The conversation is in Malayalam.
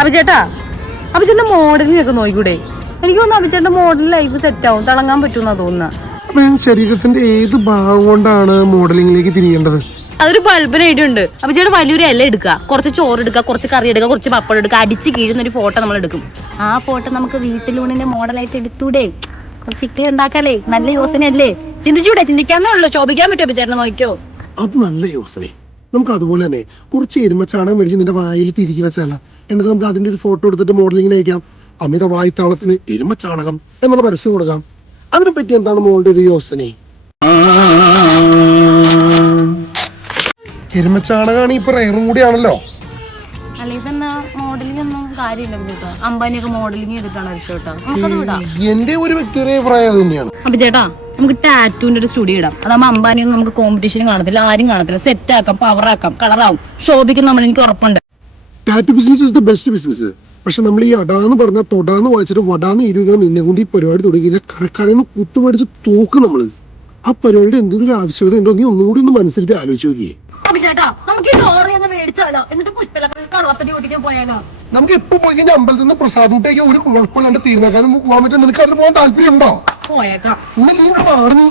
അഭിചേട്ടാ, അഭിചേട്ടന്റെ മോഡലിംഗ് ഒക്കെ നോക്കൂടെ? എനിക്ക് തോന്നുന്നു അഭിചേട്ടന്റെ മോഡൽ ലൈഫ് സെറ്റ് ആവും, തിളങ്ങാൻ പറ്റുമെന്നാ തോന്നുന്നത്. ശരീരത്തിന്റെ ഏത് ഭാഗം കൊണ്ടാണ് മോഡലിംഗിലേക്ക് തിരിയേണ്ടത്? അതൊരു ബൾബിന് ഉണ്ട്. അഭിചേട്ടൻ വലിയൊരു ഇല എടുക്കുക, കുറച്ച് ചോറ് എടുക്കുക, കുറച്ച് കറി എടുക്കുക, കുറച്ച് പപ്പടം എടുക്കുക, അടിച്ച് കീഴുന്നൊരു ഫോട്ടോ നമ്മൾ എടുക്കും. ആ ഫോട്ടോ നമുക്ക് വീട്ടിലൂണിന്റെ മോഡലായിട്ട് എടുത്തൂടെ? കുറച്ച് ഇക്ക ഉണ്ടാക്കാല്ലേ? നല്ല യോസനയല്ലേ? ചിന്തിക്കാന്നേ ഉള്ളൂ, ശോഭിക്കാൻ പറ്റും അഭിചേട്ടനെ നോക്കിയോ? അത് നല്ല യോസനെ. നമുക്ക് അതുപോലെ തന്നെ കുറച്ച് എരുമച്ചാണകം മേടിച്ച് നിന്റെ വായിൽ തിരികെ വെച്ചാല, എന്നിട്ട് നമുക്ക് അതിന്റെ ഒരു ഫോട്ടോ എടുത്തിട്ട് മോഡലിംഗിന് അയക്കാം. അമിത വായ്ത്താളത്തിന് എരുമച്ചാണകം എന്നുള്ള പരസ്യം കൊടുക്കാം. അതിനെ പറ്റി എന്താണ് മോളുടെ ഒരു യോസനെ? എരുമച്ചാണകാണ് ഇപ്പൊ റയറും കൂടിയാണല്ലോ. അല്ലെ തന്നെ മോഡലിംഗ് ഒന്നും കാര്യമില്ല. അംബാനിയൊക്കെ മോഡലിംഗ് ചെയ്തിട്ടാണ് രക്ഷപ്പെട്ടോ. എന്റെ ഒരു വ്യക്തിപരമായ അഭിപ്രായം തന്നെയാണ്. അപ്പൊ ചേട്ടാ, നമുക്ക് ടാറ്റൂന്റെ ഒരു സ്റ്റുഡിയോ ഇടാം. അതാകുമ്പോ അംബാനിയൊന്നും നമുക്ക് കോമ്പറ്റീഷൻ കാണത്തില്ല, ആരും കാണത്തില്ല. സെറ്റ് ആക്കാം, പവർ ആക്കാം, കളറാവും, ഷോപ്പിക്ക് നമ്മൾ എനിക്ക് ഉറപ്പുണ്ട്. Tattoo business is the best business. പക്ഷെ നമ്മൾ ഈ അടാന്ന് പറഞ്ഞാൽ തൊടാന്ന് വായിച്ചിട്ട് വടാന്ന് ഇരുന്ന് നിന്നെ കൊണ്ട് ഈ പരിപാടി തുടങ്ങി കരക്കടന്ന് കുത്തുമടിച്ച് തോക്കും നമ്മള്. ആ പരിപാടിയുടെ എന്തെങ്കിലും ആവശ്യകത ഉണ്ടോ? നീ ഒന്നുകൂടി ഒന്ന് മനസ്സിലാക്കി ആലോചിച്ച് നോക്കിയേ. നമുക്ക് എപ്പോ പോയി കഴിഞ്ഞാൽ അമ്പലത്തിൽ നിന്ന് പ്രസാദൂട്ടേക്ക് ഒരു കുഴപ്പമില്ലാണ്ട് തീരുമാനം പോകാൻ പറ്റും. നിനക്ക് അതിന് പോകാൻ താല്പര്യം ഉണ്ടോ? നീ മാറുന്നു.